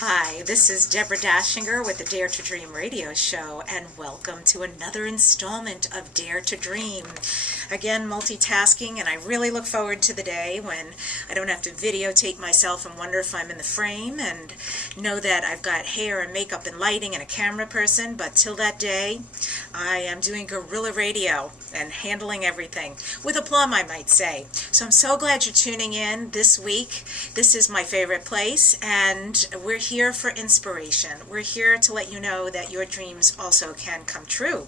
Hi, this is Deborah Dashinger with the Dare to Dream radio show, and welcome to another installment of Dare to Dream. Again, multitasking, and I really look forward to the day when I don't have to videotape myself and wonder if I'm in the frame, and know that I've got hair and makeup and lighting and a camera person. But till that day, I am doing guerrilla radio and handling everything with aplomb, I might say. So I'm so glad you're tuning in this week. This is my favorite place, and we're here for inspiration. We're here to let you know that your dreams also can come true.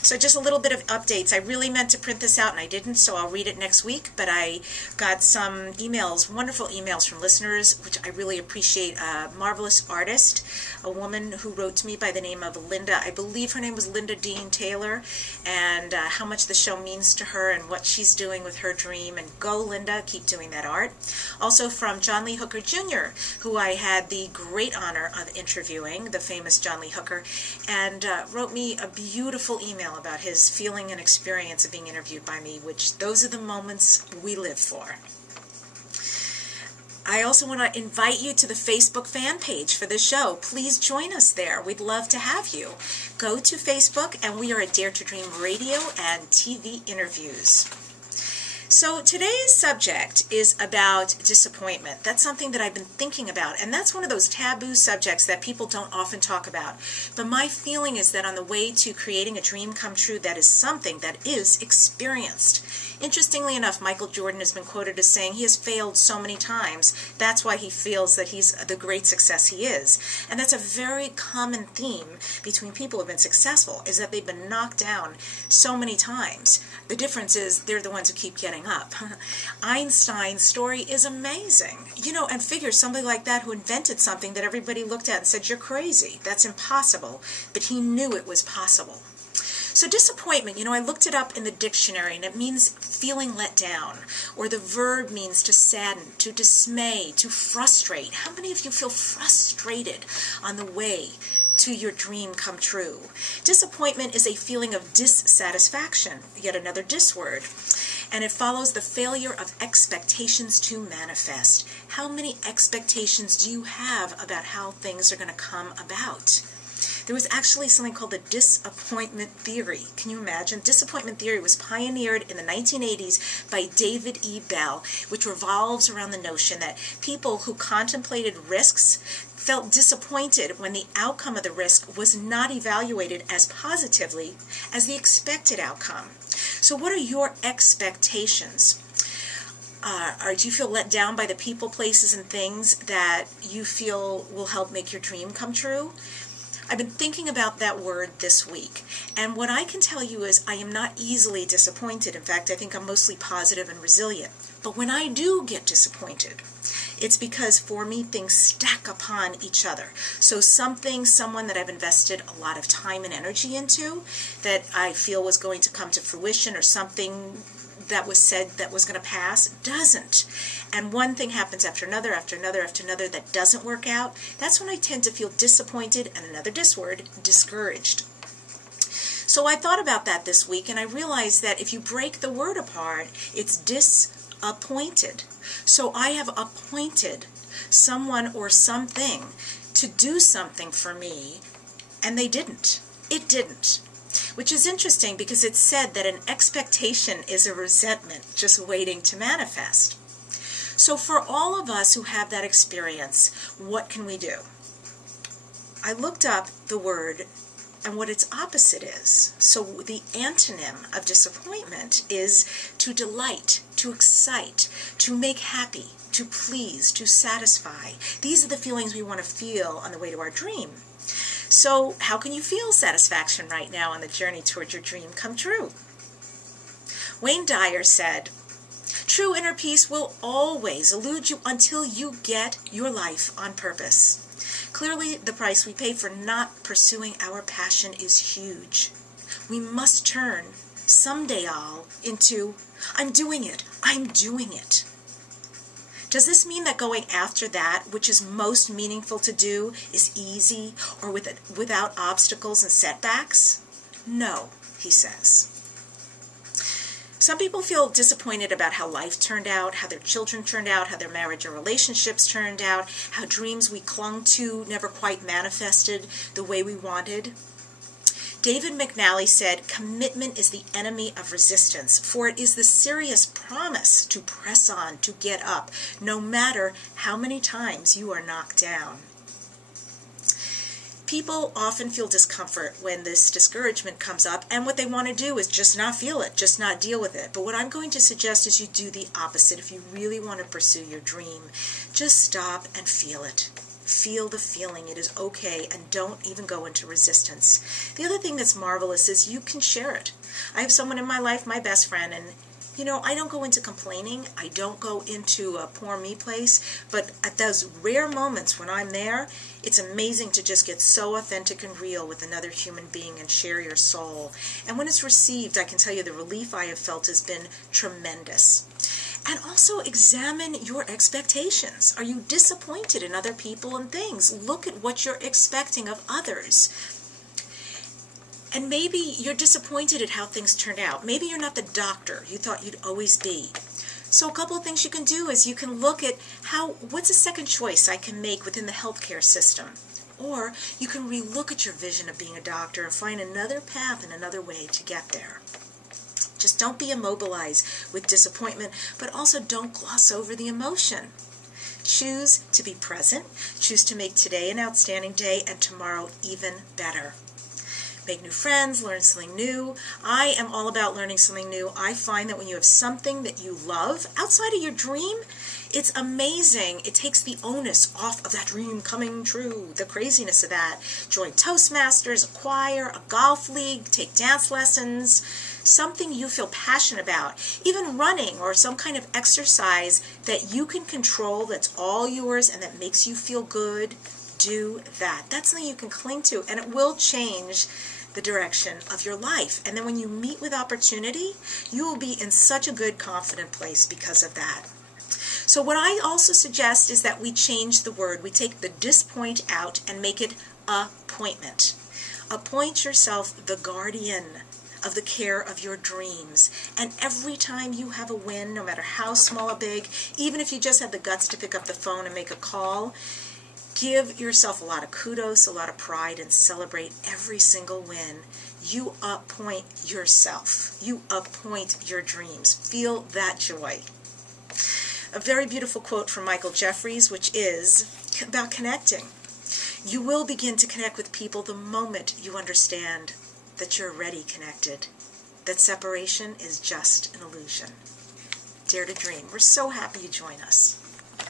So just a little bit of updates. I really meant to print this out and I didn't, so I'll read it next week. But I got some emails, wonderful emails from listeners, which I really appreciate. A marvelous artist, a woman who wrote to me by the name of Linda. I believe her name was Linda Dean Taylor, and how much the show means to her and what she's doing with her dream. And go, Linda, keep doing that art. Also from John Lee Hooker Jr., who I had the great honor of interviewing, the famous John Lee Hooker, and wrote me a beautiful email about his feeling and experience of being interviewed by me, which those are the moments we live for. I also want to invite you to the Facebook fan page for the show. Please join us there. We'd love to have you. Go to Facebook, and we are at Dare to Dream Radio and TV interviews. So today's subject is about disappointment. That's something that I've been thinking about, and that's one of those taboo subjects that people don't often talk about. But my feeling is that on the way to creating a dream come true, that is something that is experienced. Interestingly enough, Michael Jordan has been quoted as saying he has failed so many times. That's why he feels that he's the great success he is. And that's a very common theme between people who have been successful, is that they've been knocked down so many times. The difference is they're the ones who keep getting up. Einstein's story is amazing. And figure somebody like that who invented something that everybody looked at and said, you're crazy, that's impossible. But he knew it was possible. So disappointment, I looked it up in the dictionary, and it means feeling let down, or the verb means to sadden, to dismay, to frustrate. How many of you feel frustrated on the way to your dream come true? Disappointment is a feeling of dissatisfaction, yet another dis word, and it follows the failure of expectations to manifest. How many expectations do you have about how things are going to come about? There was actually something called the disappointment theory. Can you imagine? Disappointment theory was pioneered in the 1980s by David E. Bell, which revolves around the notion that people who contemplated risks felt disappointed when the outcome of the risk was not evaluated as positively as the expected outcome. So what are your expectations? Do you feel let down by the people, places, and things that you feel will help make your dream come true? I've been thinking about that word this week, and what I can tell you is I am not easily disappointed. In fact, I think I'm mostly positive and resilient. But when I do get disappointed, it's because for me things stack upon each other. So someone that I've invested a lot of time and energy into that I feel was going to come to fruition, or something that was said that was going to pass doesn't. And one thing happens after another, after another, after another that doesn't work out. That's when I tend to feel disappointed, and another word, discouraged. So I thought about that this week, and I realized that if you break the word apart, it's disappointed. So I have appointed someone or something to do something for me, and they didn't. It didn't. Which is interesting, because it's said that an expectation is a resentment just waiting to manifest. So for all of us who have that experience, what can we do? I looked up the word and what its opposite is. So the antonym of disappointment is to delight, to excite, to make happy, to please, to satisfy. These are the feelings we want to feel on the way to our dream. So how can you feel satisfaction right now on the journey toward your dream come true? Wayne Dyer said, "True inner peace will always elude you until you get your life on purpose. Clearly, the price we pay for not pursuing our passion is huge. We must turn someday all into, I'm doing it, I'm doing it." Does this mean that going after that which is most meaningful to do is easy or without obstacles and setbacks? No, he says. Some people feel disappointed about how life turned out, how their children turned out, how their marriage or relationships turned out, how dreams we clung to never quite manifested the way we wanted. David McNally said, "Commitment is the enemy of resistance, for it is the serious promise to press on, to get up, no matter how many times you are knocked down." People often feel discomfort when this discouragement comes up, and what they want to do is just not feel it, just not deal with it. But what I'm going to suggest is you do the opposite. If you really want to pursue your dream, just stop and feel it. Feel the feeling. It is okay, and don't even go into resistance. The other thing that's marvelous is you can share it. I have someone in my life, my best friend, and I don't go into complaining. I don't go into a poor me place, but at those rare moments when I'm there, it's amazing to just get so authentic and real with another human being and share your soul. And when it's received, I can tell you the relief I have felt has been tremendous. And also examine your expectations. Are you disappointed in other people and things? Look at what you're expecting of others. And maybe you're disappointed at how things turned out. Maybe you're not the doctor you thought you'd always be. So a couple of things you can do is you can look at what's a second choice I can make within the healthcare system. Or you can relook at your vision of being a doctor and find another path and another way to get there. Just don't be immobilized with disappointment, but also don't gloss over the emotion. Choose to be present. Choose to make today an outstanding day and tomorrow even better. Make new friends, learn something new. I am all about learning something new. I find that when you have something that you love outside of your dream, it's amazing. It takes the onus off of that dream coming true, the craziness of that. Join Toastmasters, a choir, a golf league, take dance lessons, something you feel passionate about, even running or some kind of exercise that you can control, that's all yours and that makes you feel good. Do that. That's something you can cling to, and it will change the direction of your life. And then when you meet with opportunity, you will be in such a good, confident place because of that. So what I also suggest is that we change the word. We take the disappoint out and make it appointment. Appoint yourself the guardian of the care of your dreams. And every time you have a win, no matter how small or big, even if you just have the guts to pick up the phone and make a call, give yourself a lot of kudos, a lot of pride, and celebrate every single win. You appoint yourself. You appoint your dreams. Feel that joy. A very beautiful quote from Michael Jeffries, which is about connecting. You will begin to connect with people the moment you understand that you're already connected, that separation is just an illusion. Dare to dream. We're so happy you join us.